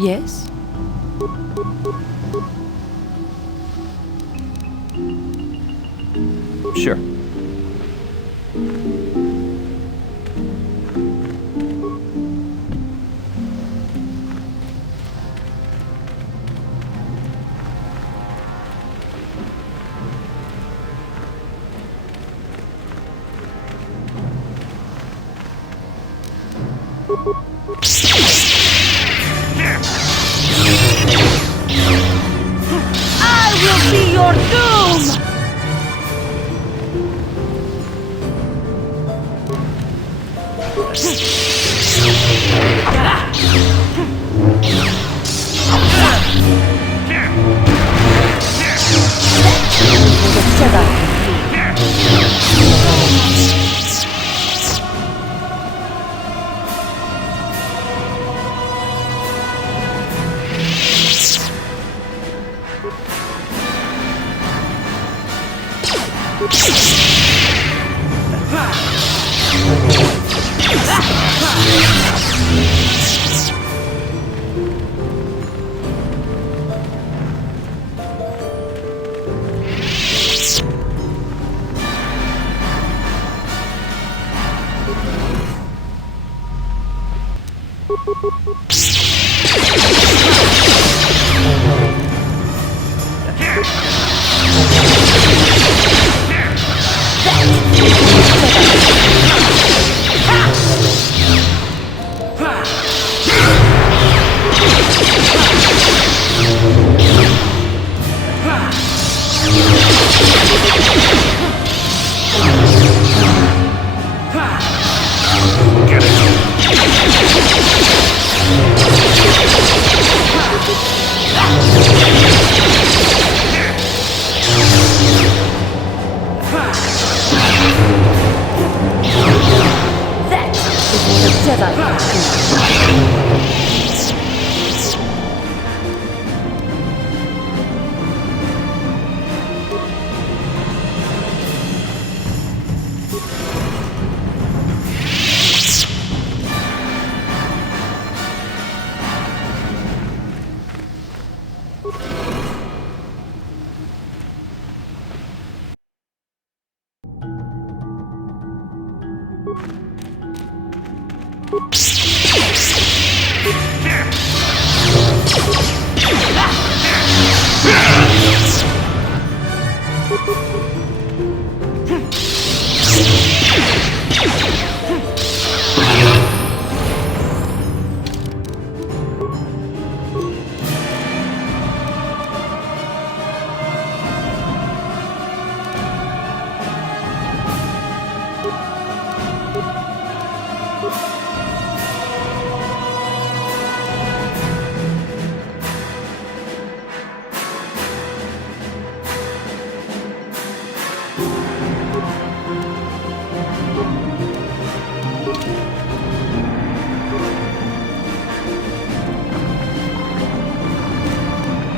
Yes? Sure. I will be your doom!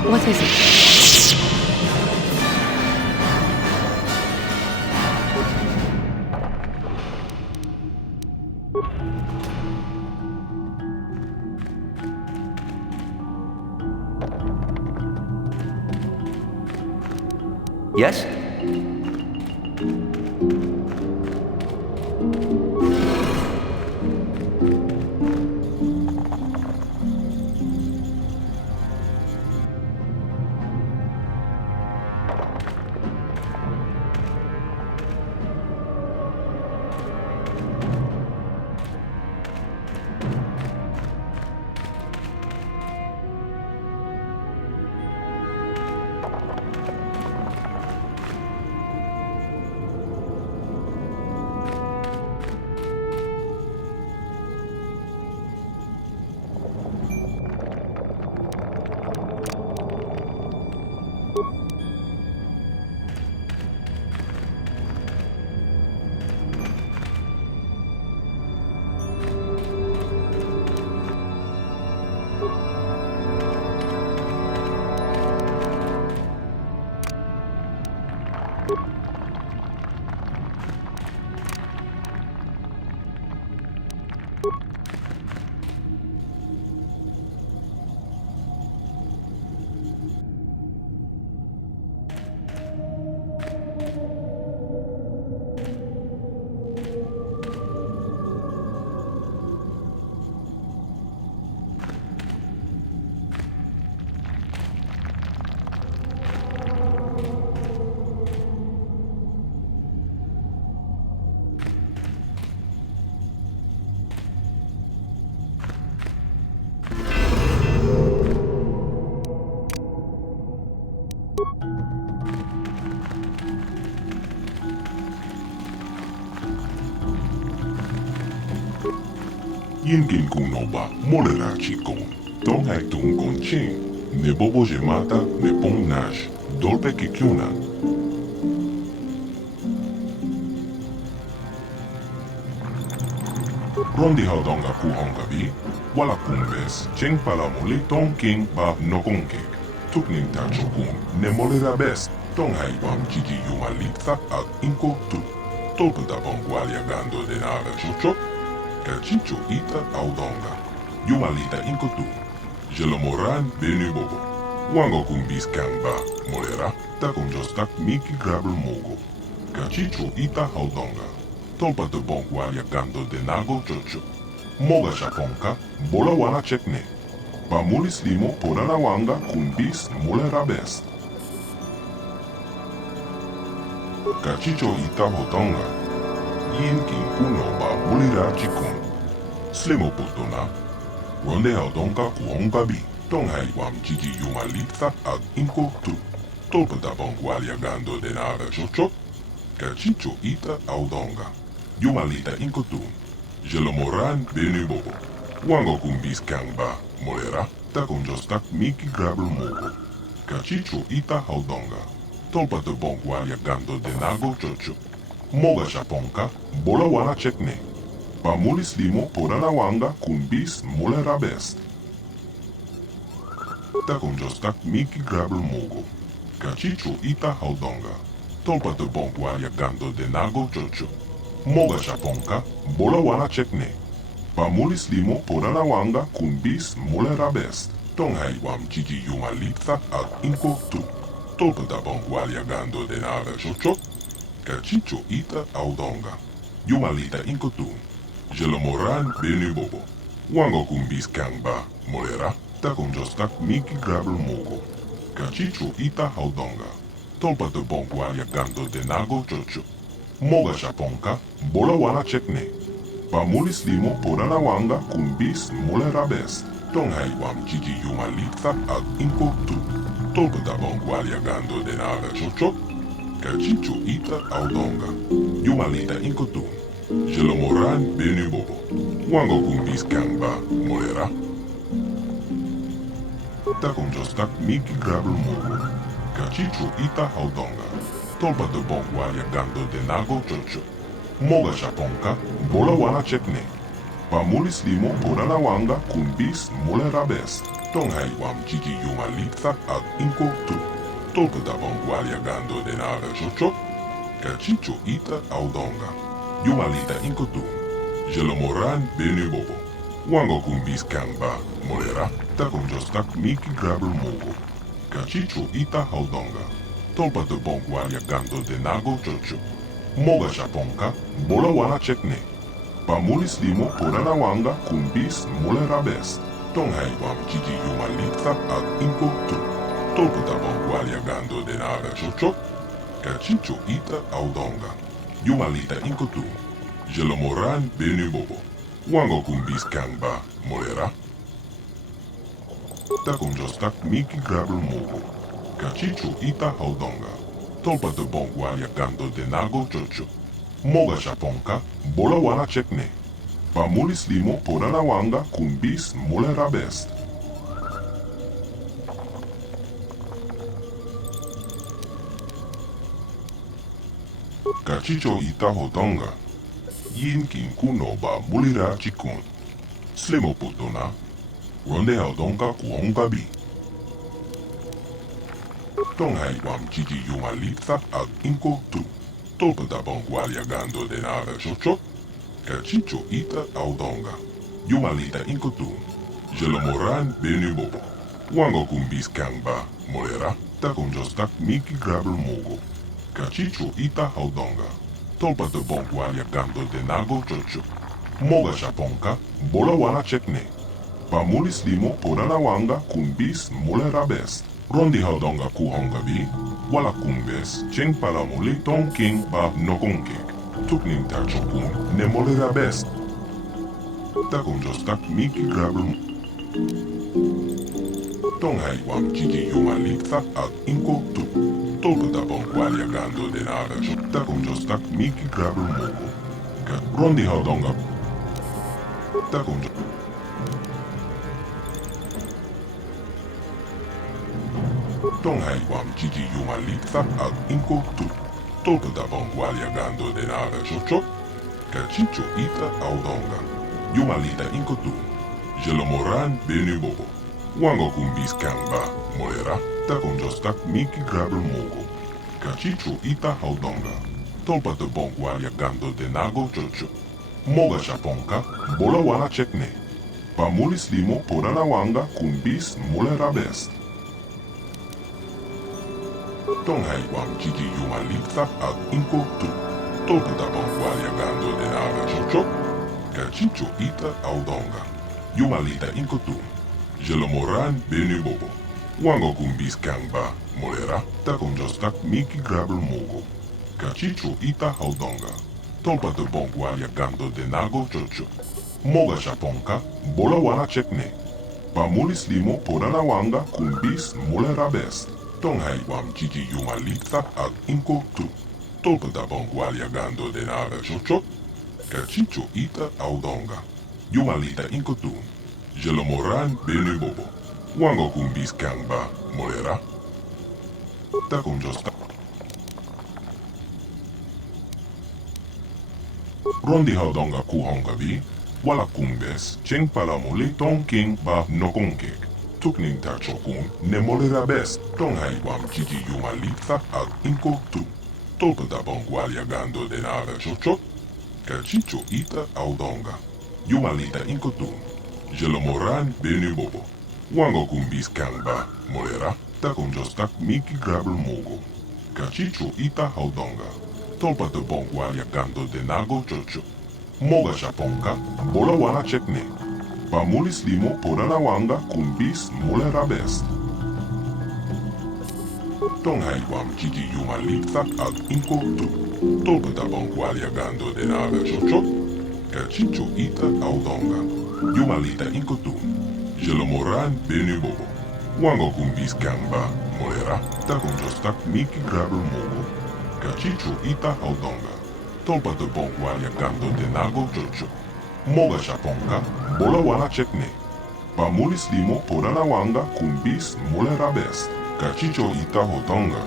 What is it? Yes? yin kin kunoba molera chikon. Tong hai tung kon ching. Ne bobo gemata ne pong nash. Dolpe kikyuna. Rondi haudonga ku hongabi. Wala kumbes. Cheng pala moli tong king ba nokonkek. Tukning tachokun. Ne molera best. Tong hai wam chichi yumalitza ak inko tu. Tolpe da bongwalia gando de nara chochok. Kachicho ita audonga. Yumalita inko tu. Jelomoran benu bobo. Wango kumbis kangba. Molera. Takon jostak miki grabel mogo. Kachicho ita audonga. Tolpa de bongwalia gando de nago chocho. Moga shaponka. Bola wana chekne. Pamulis limo porana wanga kumbis molera best. Kachicho ita hotonga. Yin kin kuno ba mulira chikun. Slimo putona. Ronde haudonga kuhonga bi. Tong hai wam chichi yumalitza ag inko tu. Tolpe da bongwalia gando de nara chochok. Kachicho ita audonga. Yumalita inko tu. Jelomoran benu bobo. Wango kumbis kangba. Molera. Takon jostak miki grabel mogo. Kachicho ita haudonga. Tolpa de bongwalia gando de nago chocho. Moga shaponka. Bola wana chekne. Pamulis limo porana wanga kumbis molera best. Takon jostak miki grabel mogo. Kachicho ita haudonga. Tolpa de bongwalia gando de nago chocho. Moga shaponka. Bola wana chekne. Pamulis limo porana wanga kumbis molera best. Tong hai wam chichi yumalitza ak inko tu. Tolpe da bongwalia gando de nara chochok. Kachicho ita audonga. Yumalita inko tu. Jelomoran benu bobo. Wango kumbis kangba. Molera. Takon jostak miki grabel mogo. Kachicho ita audonga. Tolpa de bongwalia gando de nago chocho. Moga shaponka. Bola wana chekne. Pamulis limo porana wanga kumbis molera best. Tong hai wam chichi yumalitza ak inko tu. Tolpe da bongwalia gando de nara chochok. Kachicho ita audonga. Yumalita inko tu. Jelomoran benu bobo. Wango kumbis kangba. Molera. Takon jostak miki grabel mogo. Kachicho ita audonga. Tolpa de bongwalia gando de nago chocho. Moga shaponka. Bola wana chekne. Pamulis limo porana wanga kumbis molera best. Tong hai wam chichi yumalitza ak inko tu. Tolpe da bongwalia gando de nara chochok. Kachicho ita audonga. Yumalita inko tu. Jelomoran benu bobo. Wango kumbis kangba. Molera. Takon jostak miki grabel mogo. Kachicho ita audonga. Tolpa de bongwalia gando de nago chocho. Moga shaponka. Bola wana chekne. Pamulis limo porana wanga kumbis molera best. Tong hai wam chichi yumalitza ak inko tu. Tolpe da bongwalia gando de nara chochok. Kachicho ita audonga. Yumalita inko tu. Jelomoran benu bobo. Wango kumbis kangba. Molera. Takon jostak miki grabel mogo. Kachicho ita audonga. Tolpa de bongwalia gando de nago chocho. Moga shaponka. Bola wana chekne. Pamulis limo porana wanga kumbis molera best. Kachicho ita hodonga. Yin kin kuno ba mulira chikun. Slimo putona. Ronde haudonga kuhonga bi. Tong hai wam chichi yumalitza ak inko tu. Tolpe da bongwalia gando de nara chochok. Kachicho ita audonga. Yumalita inko tu. Jelomoran benu bobo. Wango kumbis kangba. Molera. Takon jostak miki grabel mogo. Kachicho ita audonga. Tolpa de bongwalia gando de nago chocho. Moga shaponka. Bola wana chekne. Pamulis limo porana wanga kumbis molera best. Rondi haudonga kuhonga bi. Wala kumbes. Cheng palamuli tong king ba nokonkek. Tukning tachokun ne molera best. Takon jostak miki grabel. Tong hai wam chichi yumalitza ak inko tu. Tolpe da bongwalia gando de nara chochok. Takon jostak miki grabel mogo. Rondi haudonga. Takon jostak. Tonghay wam chichi yumalitza ag inko tu. Tolpa tapong gualiagando de naga chocho. Cachicho ita audonga. Yumalita inko tu. Jelomoran benu bobo. Wango kumbis kamba. Molera. Takon jostak miki grabel mogo. Cachicho ita audonga. Tolpa tapong gualiagando de nago chocho. Moga shaponka. Bola wana chekne. Pamulis limo porana wanga kumbis molera best. Tonghay wam chichi yumalitza ag inko tu. Tolpa tapong gualiagando de naga chocho. Cachicho ita audonga. Yumalita inko tu. Jelomoran benu bobo. Wango kumbis kamba. Molera. Takon jostak miki grabel mogo. Cachicho ita audonga. Tolpa tapong gualiagando de nago chocho. Moga shaponka. Bola wana chekne. Pamulis limo porana wanga kumbis molera best. Tonghay wam chichi yumalitza ag inko tu. Tolpa tapong gualiagando de naga chocho. Cachicho ita audonga. Yumalita inko tu. Jelomoran benu bobo. Wango kumbis kangba. Molera. Takon josta. Rondi haudonga kuhonga bi. Wala kumbes. Cheng palamole tong king ba nokonkek. Tukning ta chokun ne molera best. Tonghay wam chichi yumalitza ag inko tu. Tolpa tapong gualiagando de naga chocho. Cachicho ita audonga. Yumalita inko tu. Jelomoran benu bobo. Wango kumbis kangba. Molera. Takon jostak miki grabel mogo. Cachicho ita audonga. Tolpa tapong gualiagando de nago chocho. Moga shaponka. Bola wana chekne. Pamulis limo porana wanga kumbis molera best. Tonghay wam chichi yumalitza ag inko tu. Tolpa tapong gualiagando de naga chocho. Cachicho ita audonga. Yumalita inko tu. Jelomoran benu bobo. Wango kumbis kamba. Molera. Takon jostak miki grabel mogo. Cachicho ita audonga. Tolpa tapong gualiagando de nago chocho. Moga shaponka. Bola wana chekne. Pamulis limo porana wanga kumbis molera best. Cachicho ita hotonga.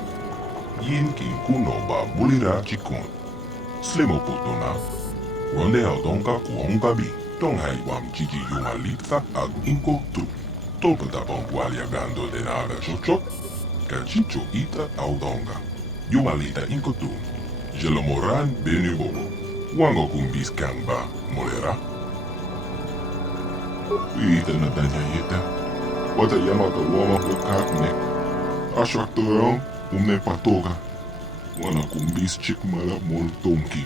Yin kinkuno ba bulira chikun. Slimo putuna. Ronde haudonga kuhonga bi. Tonghay wam chichi yumalitza ag inko tu. Tolpa tapong gualiagando de naga chocho. Cachicho ita audonga. Yumalita inko tu. Jelomoran benu bobo. Wango kumbis kangba. Molera. Ita na danya yeta. Wata yamaka wama kukakne. Ashwaktoyon umne patoga. Wana kumbis chikmala mol tonki.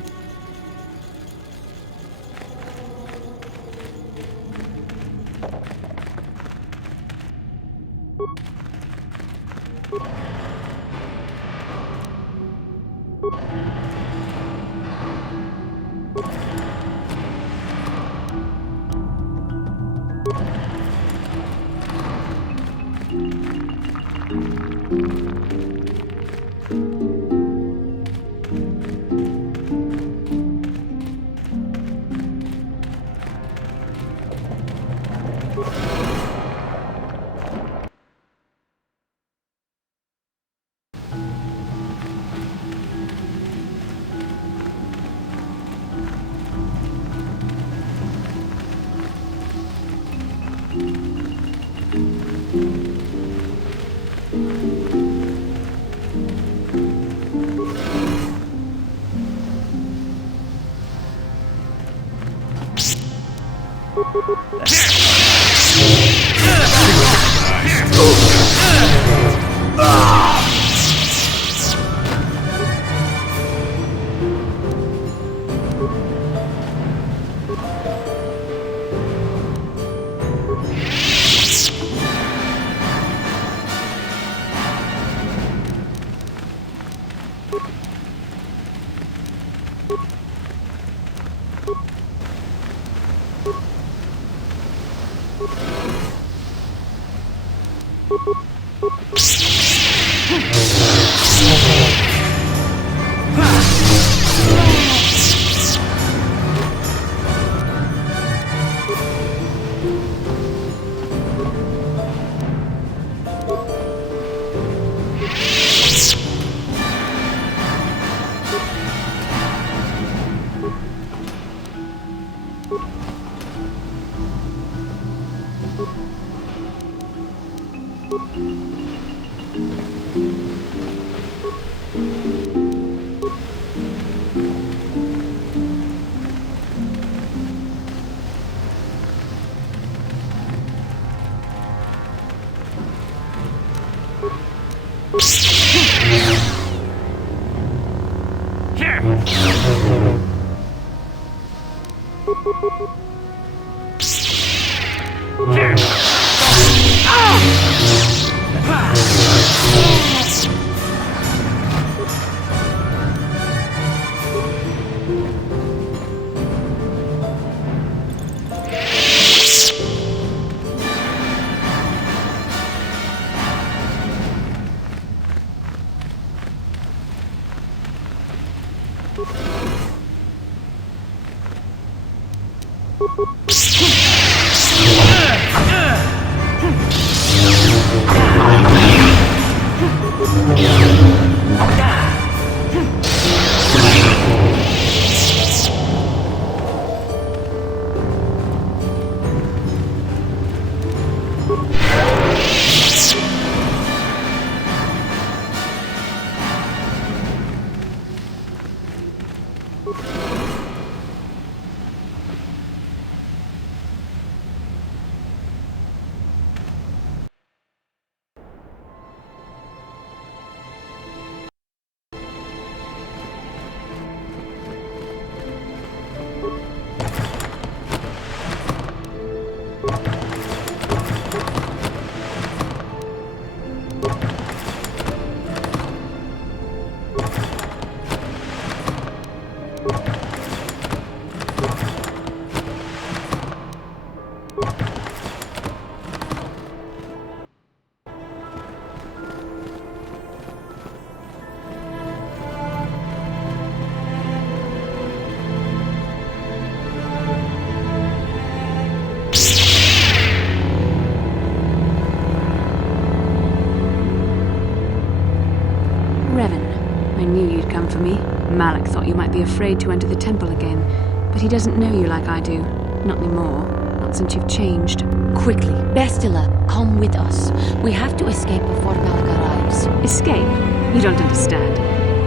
For me, Malik thought you might be afraid to enter the temple again, but he doesn't know you like I do. Not anymore. Not since you've changed. Quickly, Bestila, come with us. We have to escape before Malik arrives. Escape? You don't understand.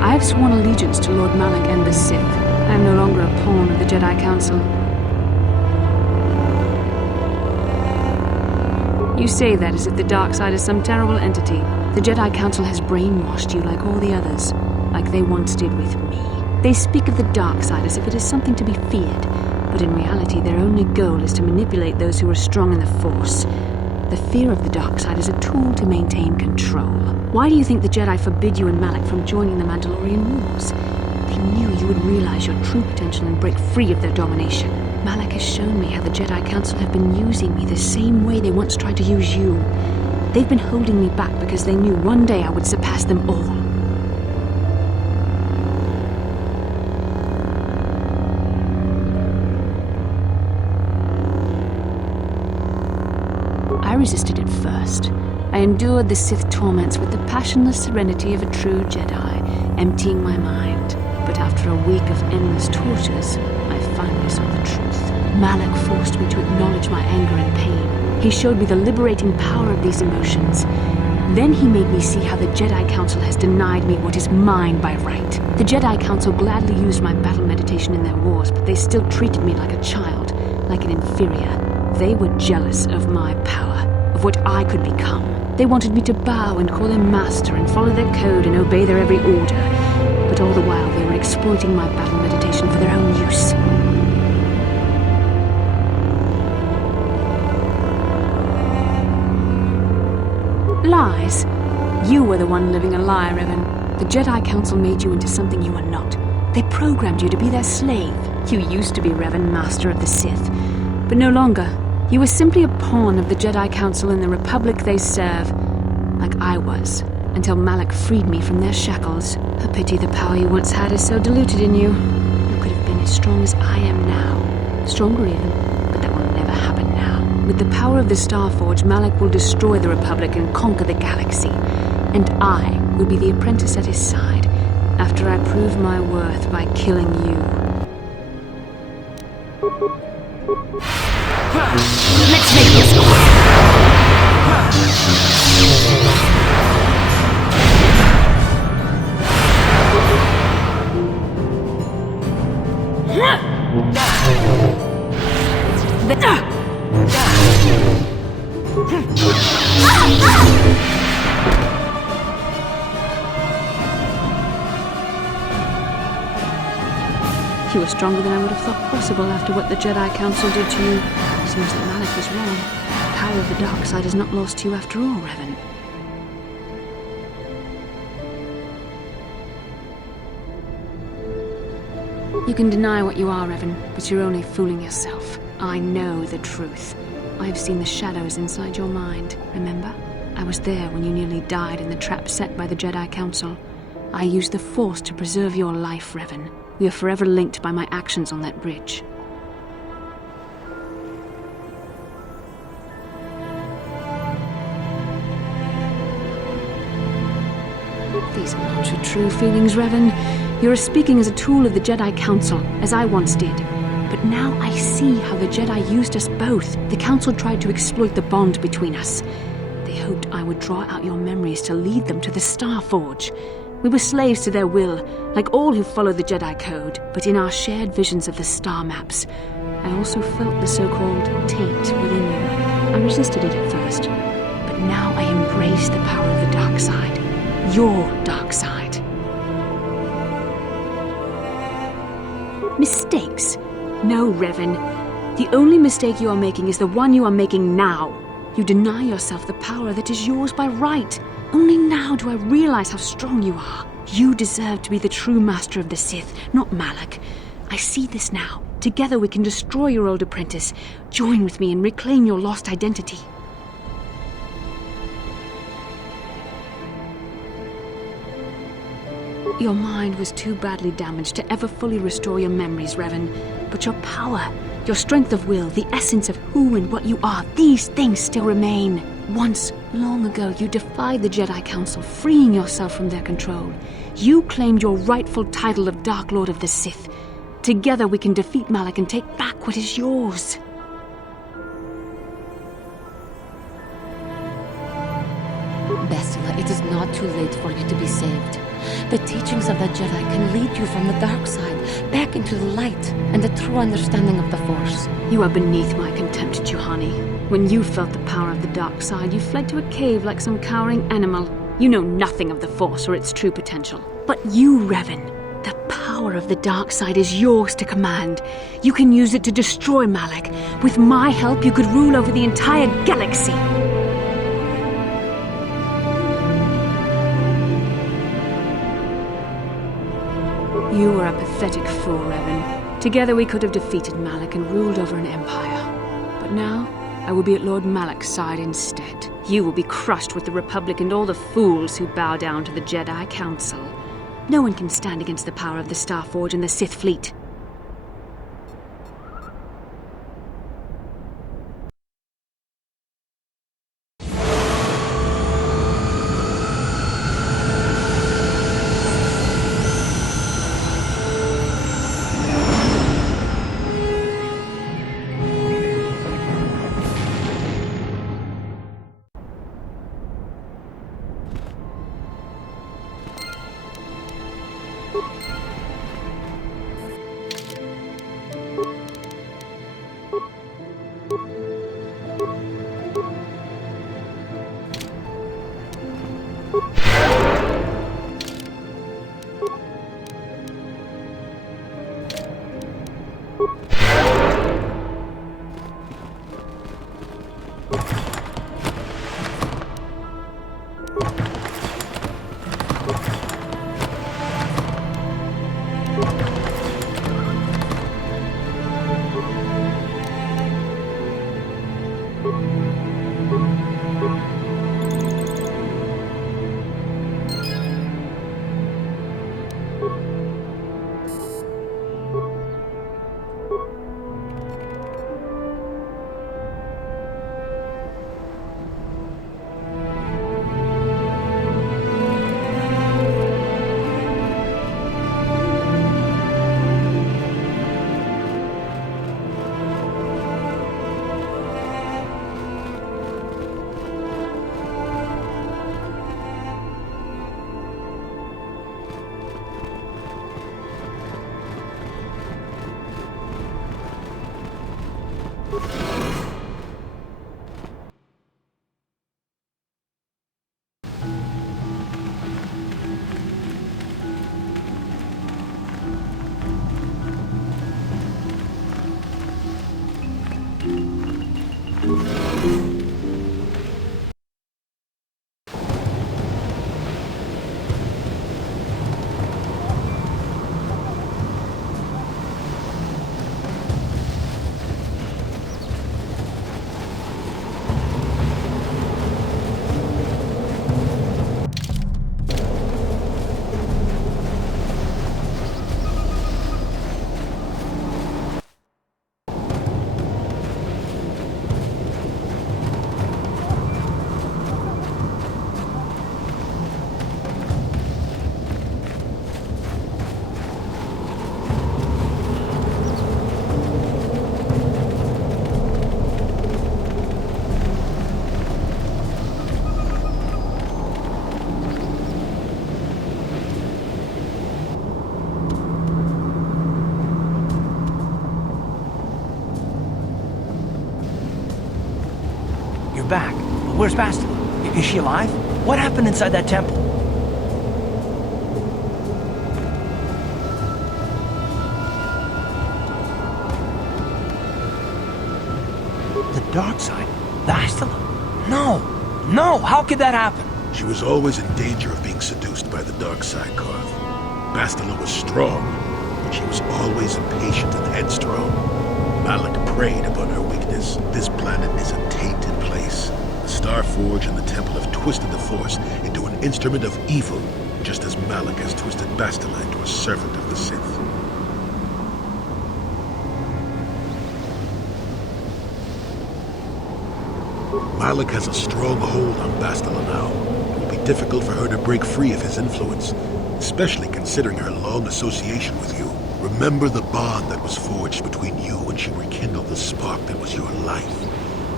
I have sworn allegiance to Lord Malik and the Sith. I am no longer a pawn of the Jedi Council. You say that as if the dark side is some terrible entity. The Jedi Council has brainwashed you like all the others. Like they once did with me. They speak of the dark side as if it is something to be feared, but in reality their only goal is to manipulate those who are strong in the Force. The fear of the dark side is a tool to maintain control. Why do you think the Jedi forbid you and Malik from joining the Mandalorian Wars? They knew you would realize your true potential and break free of their domination. Malik has shown me how the Jedi Council have been using me the same way they once tried to use you. They've been holding me back because they knew one day I would surpass them all. I resisted at first. I endured the Sith torments with the passionless serenity of a true Jedi, emptying my mind. But after a week of endless tortures, I finally saw the truth. Malik forced me to acknowledge my anger and pain. He showed me the liberating power of these emotions. Then he made me see how the Jedi Council has denied me what is mine by right. The Jedi Council gladly used my battle meditation in their wars, but they still treated me like a child, like an inferior. They were jealous of my power, of what I could become. They wanted me to bow and call them master and follow their code and obey their every order. But all the while they were exploiting my battle meditation for their own use. Lies? You were the one living a lie, Revan. The Jedi Council made you into something you are not. They programmed you to be their slave. You used to be Revan, Master of the Sith, but no longer. You were simply a pawn of the Jedi Council in the Republic they serve, like I was, until Malik freed me from their shackles. A pity the power you once had is so diluted in you. You could have been as strong as I am now. Stronger even, but that will never happen now. With the power of the Starforge, Malik will destroy the Republic and conquer the galaxy. And I will be the apprentice at his side, after I prove my worth by killing you. Let's make this quick! You were stronger than I would have thought possible after what the Jedi Council did to you. Seems that Malik was wrong. The power of the dark side is not lost to you after all, Revan. You can deny what you are, Revan, but you're only fooling yourself. I know the truth. I've seen the shadows inside your mind, remember? I was there when you nearly died in the trap set by the Jedi Council. I used the Force to preserve your life, Revan. We are forever linked by my actions on that bridge. These are not your true feelings, Revan. You're speaking as a tool of the Jedi Council, as I once did. But now I see how the Jedi used us both. The Council tried to exploit the bond between us. They hoped I would draw out your memories to lead them to the Star Forge. We were slaves to their will, like all who follow the Jedi Code, but in our shared visions of the star maps. I also felt the so-called taint within you. I resisted it at first, but now I embrace the power of the dark side. Your dark side. Mistakes? No, Revan. The only mistake you are making is the one you are making now. You deny yourself the power that is yours by right. Only now do I realize how strong you are. You deserve to be the true master of the Sith, not Malak. I see this now. Together we can destroy your old apprentice. Join with me and reclaim your lost identity. Your mind was too badly damaged to ever fully restore your memories, Revan. But your power, your strength of will, the essence of who and what you are, these things still remain. Once, long ago, you defied the Jedi Council, freeing yourself from their control. You claimed your rightful title of Dark Lord of the Sith. Together we can defeat Malak and take back what is yours. Bastila, it is not too late for you to be saved. The teachings of the Jedi can lead you from the dark side, back into the light, and the true understanding of the Force. You are beneath my contempt, Juhani. When you felt the power of the dark side, you fled to a cave like some cowering animal. You know nothing of the Force or its true potential. But you, Revan, the power of the dark side is yours to command. You can use it to destroy Malak. With my help, you could rule over the entire galaxy. You were a pathetic fool, Revan. Together we could have defeated Malak and ruled over an empire. But now, I will be at Lord Malak's side instead. You will be crushed with the Republic and all the fools who bow down to the Jedi Council. No one can stand against the power of the Star Forge and the Sith fleet. Where's Bastila? Is she alive? What happened inside that temple? The dark side? Bastila? No! No! How could that happen? She was always in danger of being seduced by the dark side, Karth. Bastila was strong, but she was always impatient and headstrong. Malik preyed upon her weakness. This planet is a tainted place. The Starforge and the Temple have twisted the Force into an instrument of evil, just as Malik has twisted Bastila into a servant of the Sith. Malik has a strong hold on Bastila now. It will be difficult for her to break free of his influence, especially considering her long association with you. Remember the bond that was forged between you when she rekindled the spark that was your life.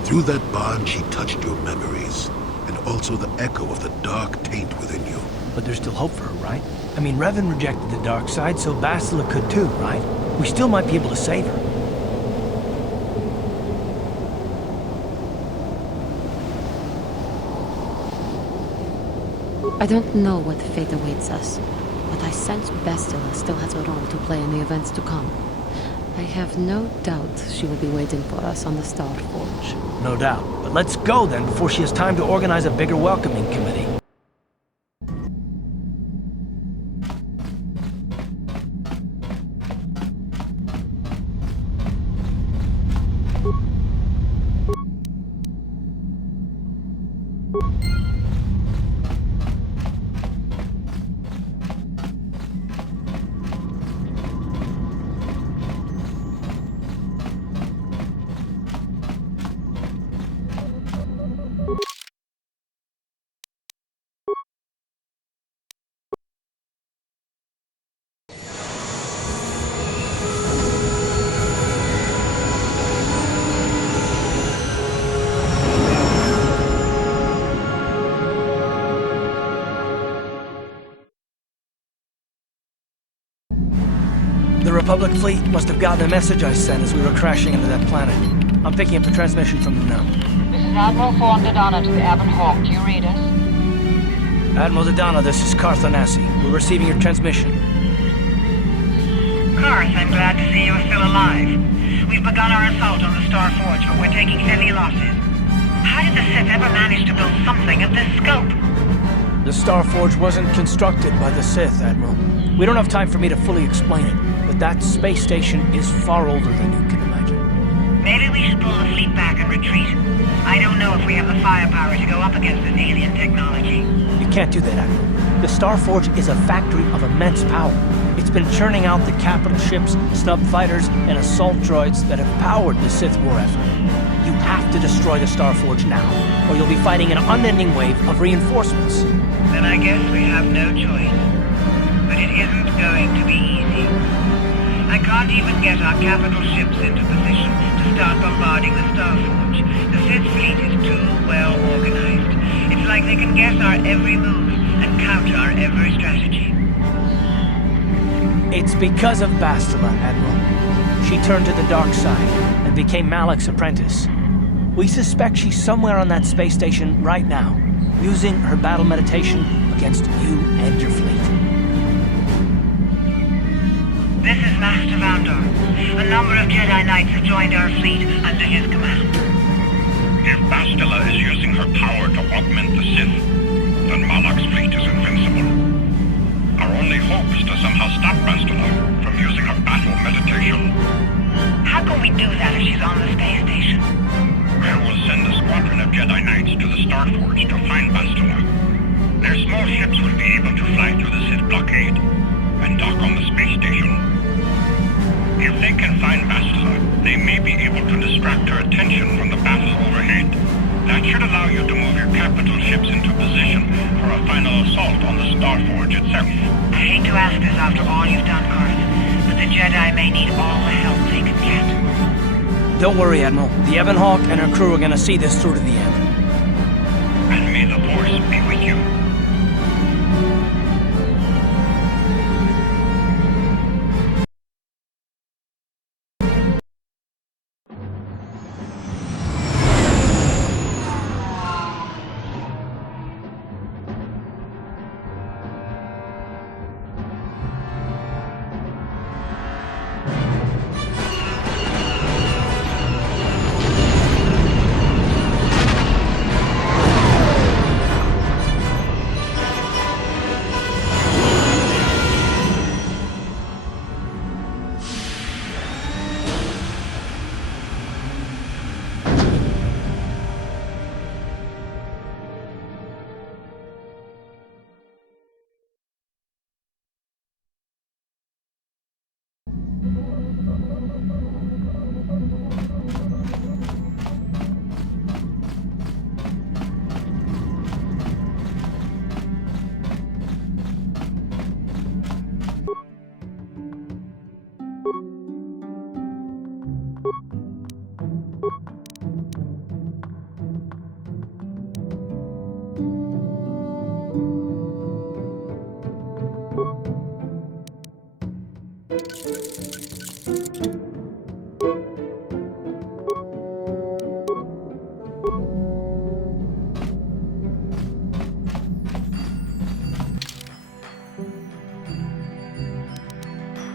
Through that bond, she touched your memories, and also the echo of the dark taint within you. But there's still hope for her, right? I mean, Revan rejected the dark side, so Bastila could too, right? We still might be able to save her. I don't know what fate awaits us, but I sense Bastila still has a role to play in the events to come. I have no doubt she will be waiting for us on the Starforge. No doubt. But let's go then, before she has time to organize a bigger welcoming committee. The Republic fleet must have gotten the message I sent as we were crashing into that planet. I'm picking up the transmission from them now. This is Admiral Fawn Dodonna to the Avon Hawk. Do you read us? Admiral Dodonna, this is Karth Onasi. We're receiving your transmission. Karth, I'm glad to see you are still alive. We've begun our assault on the Starforge, but we're taking heavy losses. How did the Sith ever manage to build something of this scope? The Starforge wasn't constructed by the Sith, Admiral. We don't have time for me to fully explain it, but that space station is far older than you can imagine. Maybe we should pull the fleet back and retreat. I don't know if we have the firepower to go up against this alien technology. You can't do that, Admiral. The Starforge is a factory of immense power. It's been churning out the capital ships, snub fighters, and assault droids that have powered the Sith war effort. You have to destroy the Starforge now, or you'll be fighting an unending wave of reinforcements. Then I guess we have no choice. But it isn't going to be easy. I can't even get our capital ships into position to start bombarding the Starforge. The Sith fleet is too well organized. It's like they can guess our every move and counter our every strategy. It's because of Bastila, Admiral. She turned to the dark side and became Malik's apprentice. We suspect she's somewhere on that space station right now, using her battle meditation against you and your fleet. This is Master Vandor. A number of Jedi Knights have joined our fleet under his command. If Bastila is using her power to augment the Sith, then Malak's fleet is invincible. Our only hope is to somehow stop Bastila from using her battle meditation. How can we do that if she's on the space station? I will send a squadron of Jedi Knights to the Starforge to find Bastila. Their small ships will be able to fly through the Sith blockade and dock on the space station. If they can find Bastila, they may be able to distract her attention from the battle overhead. That should allow you to move your capital ships into position for a final assault on the Starforge itself. I hate to ask this after all you've done, Karth, but the Jedi may need all the help they can get. Don't worry, Admiral. The Ebon Hawk and her crew are gonna see this through to the end. And may the Force be with you.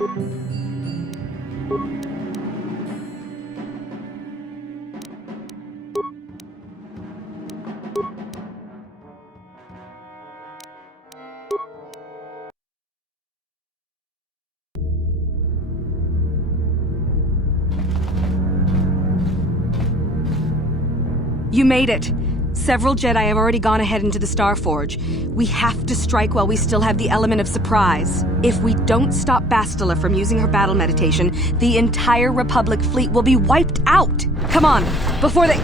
You made it. Several Jedi have already gone ahead into the Starforge. We have to strike while we still have the element of surprise. If we don't stop Bastila from using her battle meditation, the entire Republic fleet will be wiped out! Come on, before they...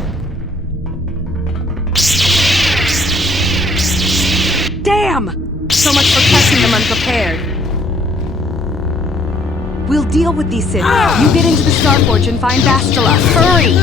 Damn! So much for catching them unprepared. We'll deal with these Sith. You get into the Starforge and find Bastila. Hurry!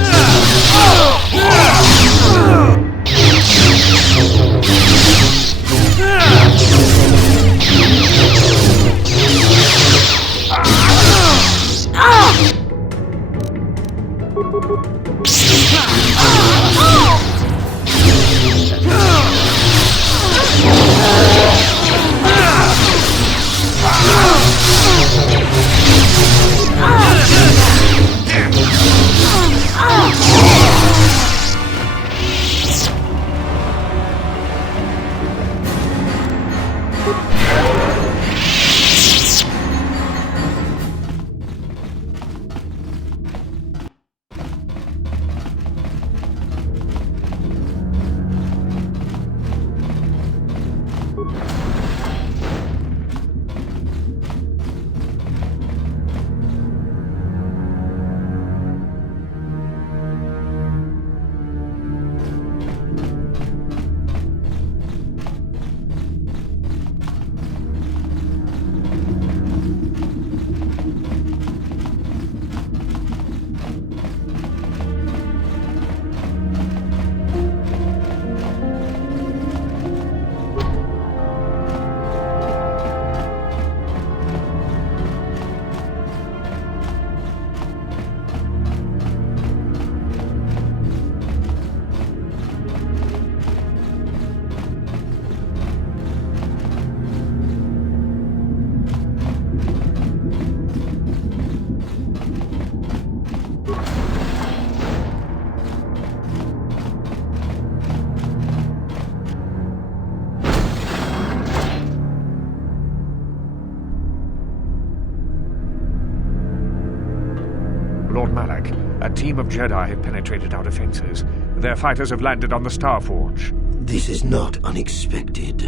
Lord Malak, a team of Jedi have penetrated our defenses. Their fighters have landed on the Starforge. This is not unexpected.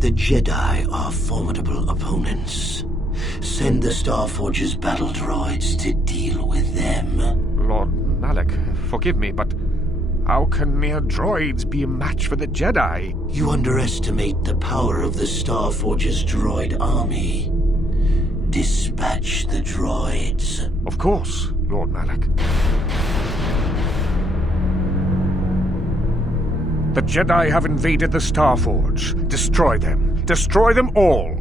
The Jedi are formidable opponents. Send the Starforge's battle droids to deal with them. Lord Malak, forgive me, but how can mere droids be a match for the Jedi? You underestimate the power of the Starforge's droid army. Dispatch the droids. Of course, Lord Malak. The Jedi have invaded the Starforge. Destroy them. Destroy them all.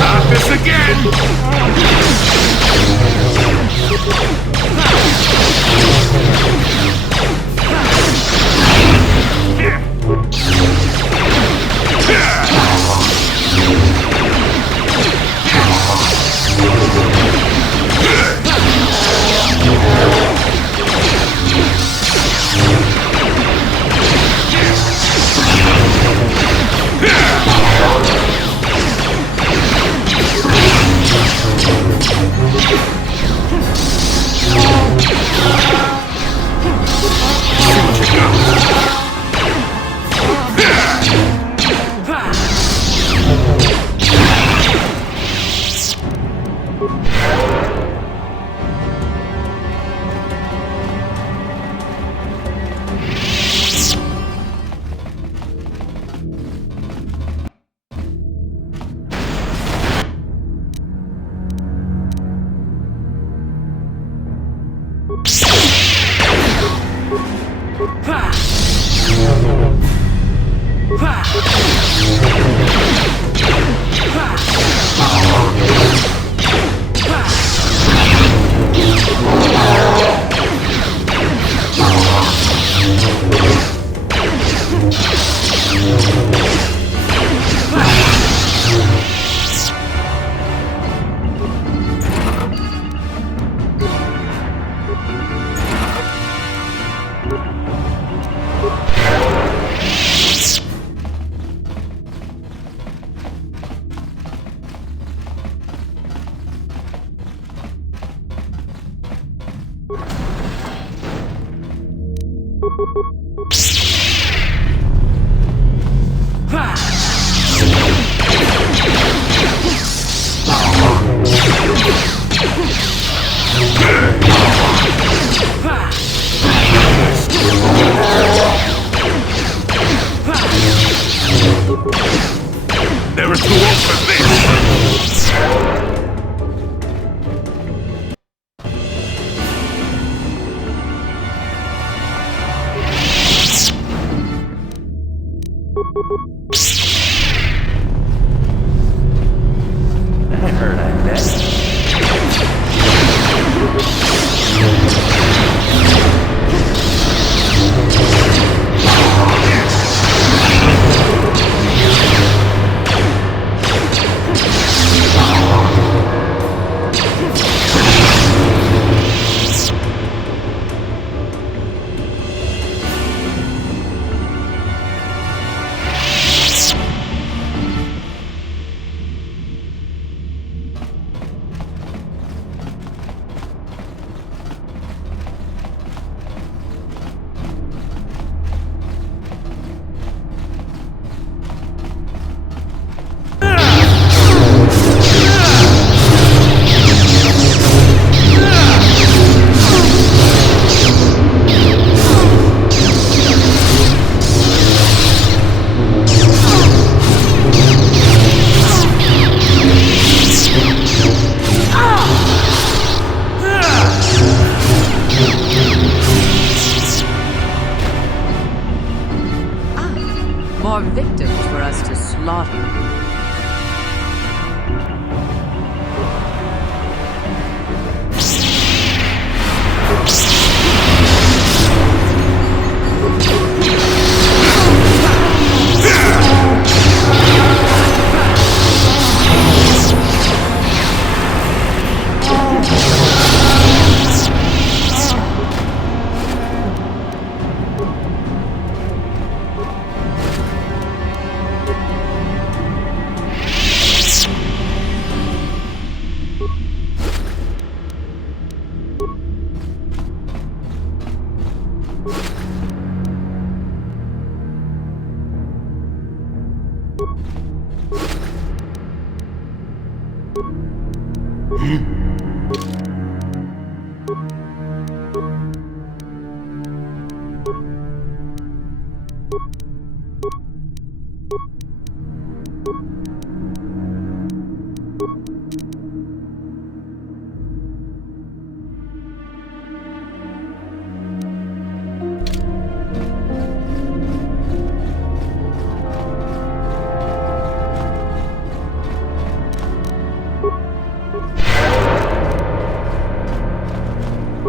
Not this again! Never too old for this! That hurt, I bet. More victims for us to slaughter.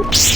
You